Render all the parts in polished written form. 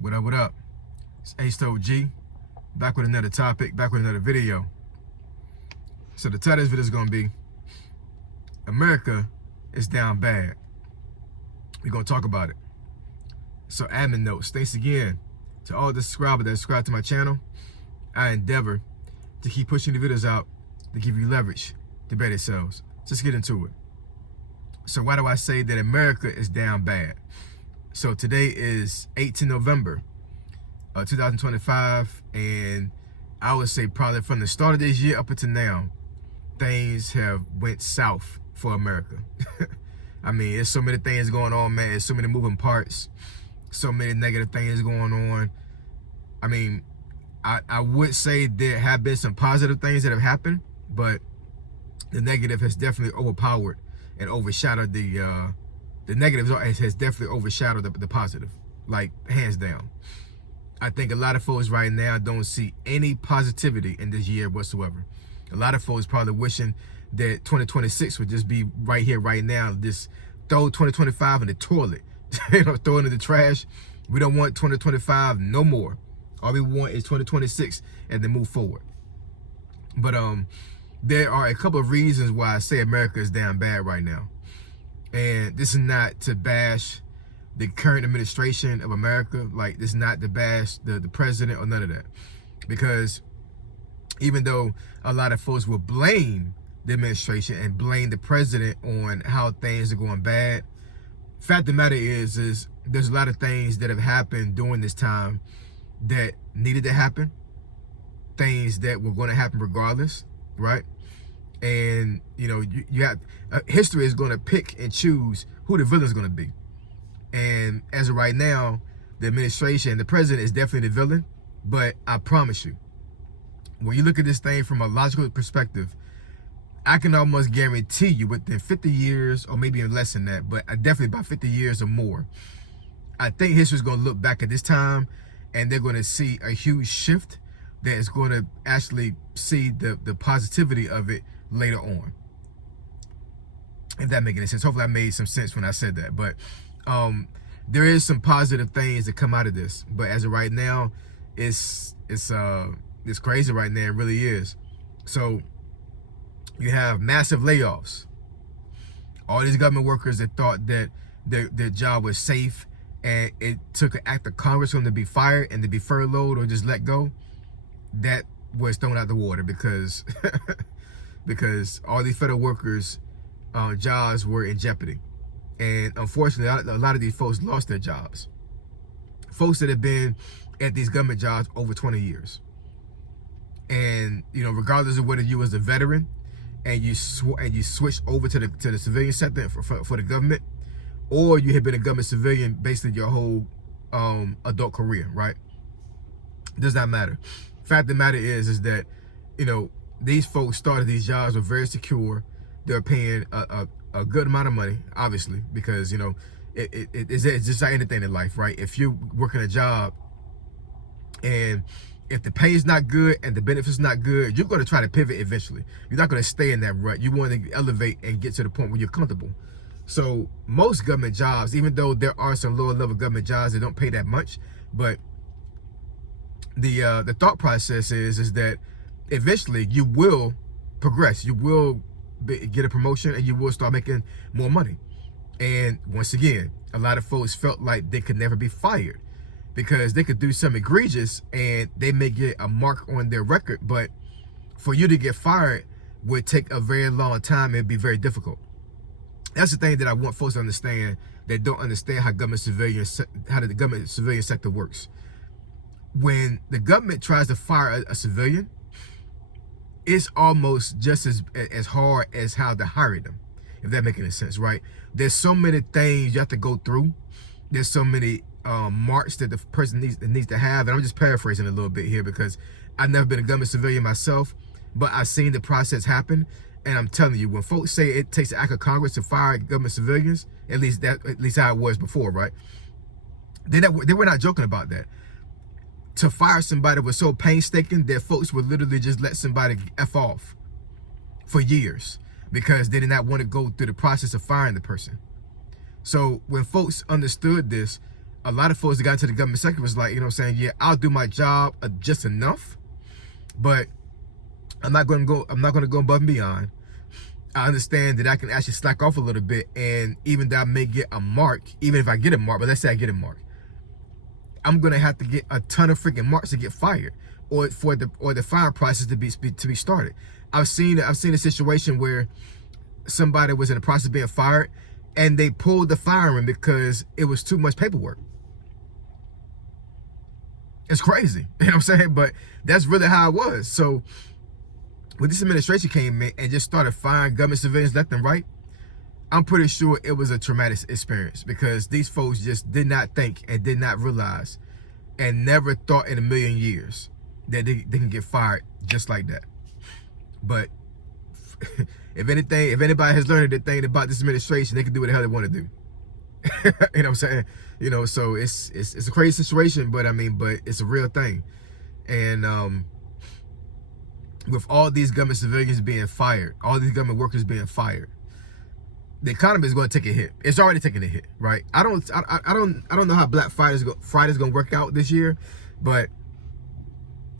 What up, what up? It's H-G, back with another topic, back with another video. So the title of this video is going to be, America is down bad. We're going to talk about it. So admin notes, thanks again to all the subscribers that subscribe to my channel. I endeavor to keep pushing the videos out to give you leverage to better yourselves. Let's get into it. So why do I say that America is down bad? So today is 18 November 2025, and I would say probably from the start of this year up until now, things have went south for America. I mean, there's so many things going on, man. There's so many moving parts, so many negative things going on. I mean, I would say there have been some positive things that have happened, but the negative has definitely overpowered and overshadowed the negative has definitely overshadowed the positive, like hands down. I think a lot of folks right now don't see any positivity in this year whatsoever. A lot of folks probably wishing that 2026 would just be right here, right now. Just throw 2025 in the toilet, throw it in the trash. We don't want 2025 no more. All we want is 2026 and then move forward. But there are a couple of reasons why I say America is down bad right now. And this is not to bash the current administration of America. Like, this is not to bash the president or none of that. Because even though a lot of folks will blame the administration and blame the president on how things are going bad, fact of the matter is there's a lot of things that have happened during this time that needed to happen. Things that were going to happen regardless, right? And you know, you have history is going to pick and choose who the villain is going to be. And as of right now, the administration, the president is definitely the villain. But I promise you, when you look at this thing from a logical perspective, I can almost guarantee you within 50 years, or maybe even less than that, but definitely about 50 years or more, I think history is going to look back at this time and they're going to see a huge shift that is going to actually see the positivity of it later on. If that makes any sense. Hopefully I made some sense when I said that. But there is some positive things that come out of this. But as of right now, it's crazy right now. It really is. So you have massive layoffs. All these government workers that thought that their job was safe, and it took an act of Congress for them to be fired and to be furloughed or just let go, that was thrown out the water because because all these federal workers' jobs were in jeopardy. And unfortunately, a lot of these folks lost their jobs. Folks that have been at these government jobs over 20 years. And you know, regardless of whether you was a veteran and you switched over to the civilian sector for the government, or you had been a government civilian basically your whole adult career, right? Does not matter. Fact of the matter is that, you know, these folks started these jobs were very secure. They're paying a good amount of money, obviously, because, you know, it's just like anything in life, right? If you're working a job and if the pay is not good and the benefits not good, you're going to try to pivot eventually. You're not going to stay in that rut. You want to elevate and get to the point where you're comfortable. So most government jobs, even though there are some lower level government jobs that don't pay that much, but the thought process is that eventually you will progress. You will get a promotion and you will start making more money. And once again, a lot of folks felt like they could never be fired because they could do something egregious and they may get a mark on their record, but for you to get fired would take a very long time and be very difficult. That's the thing that I want folks to understand that don't understand how the government civilian sector works. When the government tries to fire a civilian, it's almost just as hard as how to hire them, if that makes any sense, right? There's so many things you have to go through. There's so many marks that the person needs to have, and I'm just paraphrasing a little bit here because I've never been a government civilian myself, but I've seen the process happen. And I'm telling you, when folks say it takes an act of Congress to fire government civilians, at least how it was before, right? They were not joking about that. To fire somebody was so painstaking that folks would literally just let somebody F off for years because they did not want to go through the process of firing the person. So when folks understood this, a lot of folks that got into the government sector was like, you know what I'm saying, yeah, I'll do my job just enough, but I'm not going to go above and beyond. I understand that I can actually slack off a little bit, and even though I may get a mark, even if I get a mark, but let's say I get a mark, I'm gonna have to get a ton of freaking marks to get fired, or for the fire process to be started. I've seen a situation where somebody was in the process of being fired, and they pulled the firing because it was too much paperwork. It's crazy, you know what I'm saying? But that's really how it was. So when this administration came in and just started firing government civilians left and right, I'm pretty sure it was a traumatic experience, because these folks just did not think and did not realize and never thought in a million years that they can get fired just like that. But if anybody has learned anything about this administration, they can do what the hell they want to do. You know what I'm saying? You know, so it's a crazy situation, but I mean, but it's a real thing. And with all these government civilians being fired, all these government workers being fired, the economy is going to take a hit. It's already taking a hit, right? I don't know how Black Friday's going to work out this year, but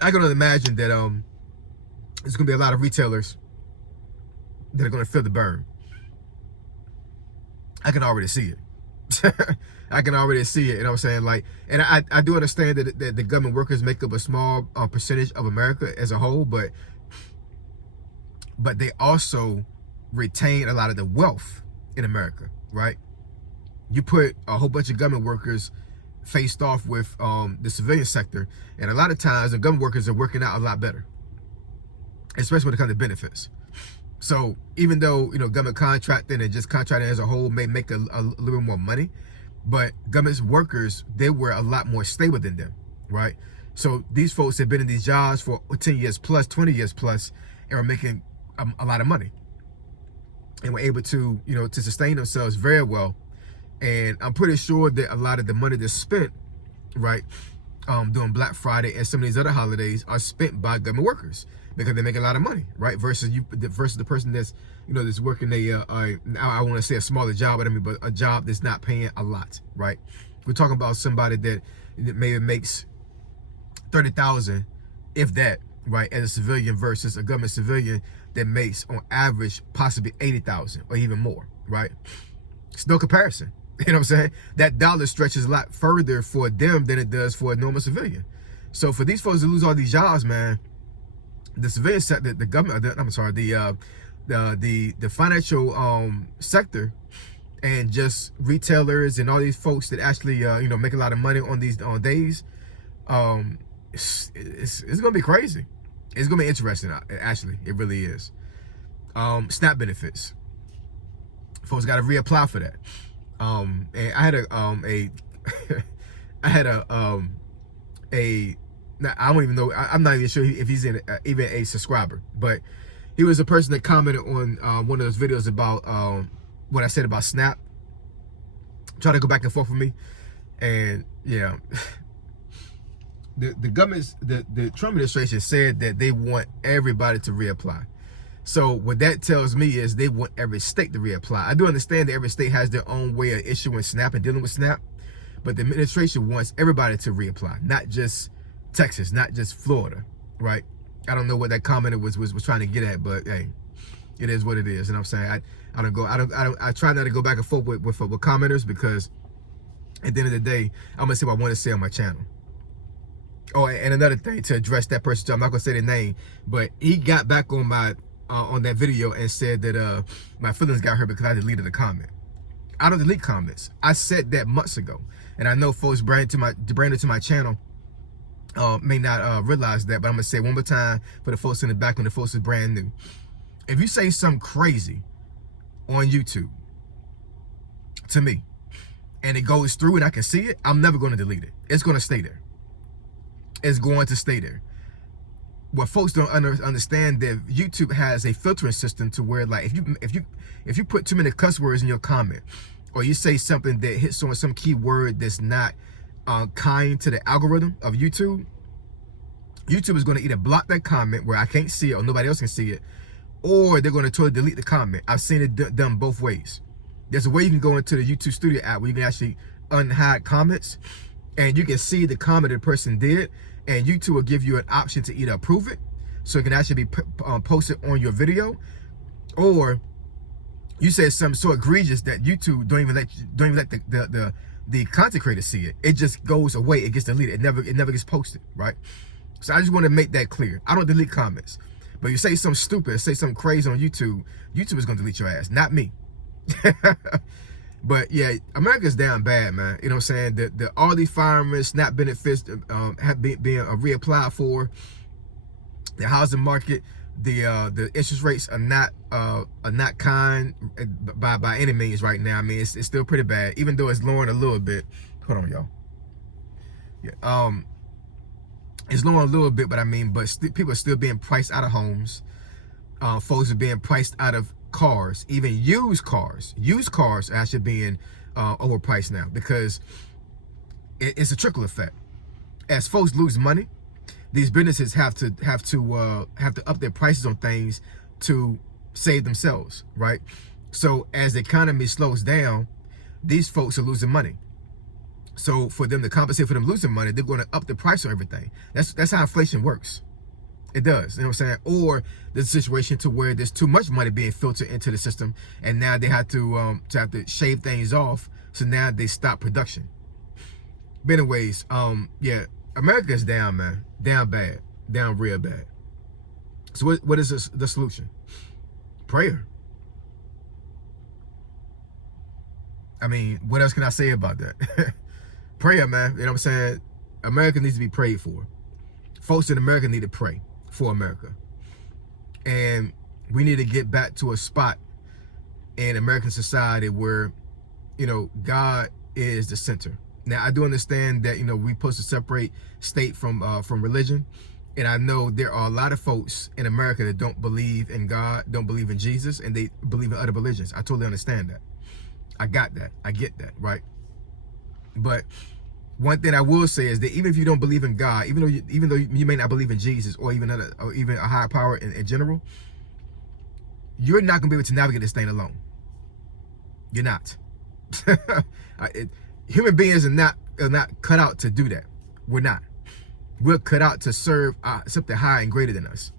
I can only imagine that there's going to be a lot of retailers that are going to feel the burn. I can already see it. I can already see it, you know what I'm saying? Like, and I do understand that the government workers make up a small percentage of America as a whole, but they also retain a lot of the wealth in America, right? You put a whole bunch of government workers faced off with the civilian sector, and a lot of times the government workers are working out a lot better, especially when it comes to benefits. So even though, you know, government contracting and just contracting as a whole may make a little bit more money, but government workers, they were a lot more stable than them, right? So these folks have been in these jobs for 10 years plus, 20 years plus, and are making a lot of money, and were able to, you know, to sustain themselves very well. And I'm pretty sure that a lot of the money that's spent, right, during Black Friday and some of these other holidays are spent by government workers, because they make a lot of money, right? Versus the person that's, you know, that's working I want to say a smaller job, but I mean, but a job that's not paying a lot, right? We're talking about somebody that maybe makes 30,000, if that, right, as a civilian, versus a government civilian that makes on average possibly 80,000 or even more, right? It's no comparison. You know what I'm saying? That dollar stretches a lot further for them than it does for a normal civilian. So for these folks to lose all these jobs, man, the civilian sector, the government, the financial sector, and just retailers and all these folks that actually you know, make a lot of money on these days, it's gonna be crazy. It's gonna be interesting. Actually, it really is. SNAP benefits, folks got to reapply for that. And I had now, I don't even know, I'm not even sure if he's even a subscriber, but he was a person that commented on one of those videos about what I said about SNAP, trying to go back and forth with me. And yeah, the government's, the Trump administration said that they want everybody to reapply. So what that tells me is they want every state to reapply. I do understand that every state has their own way of issuing SNAP and dealing with SNAP, but the administration wants everybody to reapply, not just Texas, not just Florida, right? I don't know what that commenter was trying to get at, but hey, it is what it is. And I'm saying I try not to go back and forth with commenters, because at the end of the day, I'm gonna say what I want to say on my channel. Oh, and another thing to address that person too, I'm not gonna say their name, but he got back on my on that video and said that my feelings got hurt because I deleted a comment. I don't delete comments. I said that months ago, and I know folks brand to my channel may not realize that, but I'm gonna say one more time for the folks in the back when the folks is brand new. If you say something crazy on YouTube to me and it goes through and I can see it, I'm never going to delete it. It's going to stay there. It's going to stay there. What folks don't understand, that YouTube has a filtering system to where, like, if you put too many cuss words in your comment, or you say something that hits on some key word that's not kind to the algorithm of YouTube, YouTube is going to either block that comment where I can't see it or nobody else can see it, or they're going to totally delete the comment. I've seen it done both ways. There's a way you can go into the YouTube Studio app where you can actually unhide comments, and you can see the comment the person did, and YouTube will give you an option to either approve it, so it can actually be posted on your video, or you said something so egregious that YouTube don't even let the content creator see it. It just goes away. It gets deleted. It never gets posted, right? So I just want to make that clear. I don't delete comments, but you say something stupid, say something crazy on YouTube, YouTube is gonna delete your ass, not me. But yeah, America's down bad, man. You know what I'm saying? All these firemen, SNAP benefits have been reapplied for. The housing market, the interest rates are not kind by any means right now. I mean, it's still pretty bad, even though it's lowering a little bit. Hold on, y'all. Yeah, it's lowering a little bit, but I mean, people are still being priced out of homes. Folks are being priced out of cars, even used cars. Used cars are actually being overpriced now, because it's a trickle effect. As folks lose money, these businesses have to up their prices on things to save themselves, right? So as the economy slows down, these folks are losing money. So for them to compensate for them losing money, they're going to up the price on everything. That's how inflation works. It does, you know what I'm saying? Or there's a situation to where there's too much money being filtered into the system, and now they have to shave things off. So now they stop production. But anyways, yeah, America's down, man. Down bad. Down real bad. So what is the solution? Prayer. I mean, what else can I say about that? Prayer, man. You know what I'm saying? America needs to be prayed for. Folks in America need to pray for America. And we need to get back to a spot in American society where, you know, God is the center. Now, I do understand that, you know, we're supposed to separate state from religion. And I know there are a lot of folks in America that don't believe in God, don't believe in Jesus, and they believe in other religions. I totally understand that. I got that. I get that, right? But one thing I will say is that even if you don't believe in God, even though you may not believe in Jesus or even a higher power in general, you're not gonna be able to navigate this thing alone. You're not. Human beings are not cut out to do that. We're not. We're cut out to serve something higher and greater than us.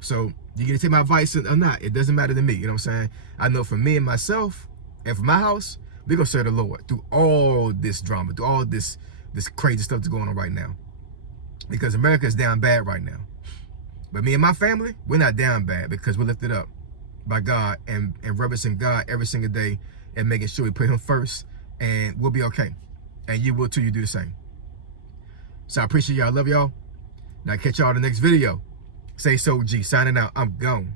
So you can take my advice or not. It doesn't matter to me. You know what I'm saying? I know for me and myself, and for my house, we're gonna serve the Lord through all this drama, through all this crazy stuff that's going on right now. Because America is down bad right now. But me and my family, we're not down bad, because we're lifted up by God and reverencing God every single day and making sure we put him first, and we'll be okay. And you will too, you do the same. So I appreciate y'all. I love y'all. Now catch y'all in the next video. Say so G, signing out. I'm gone.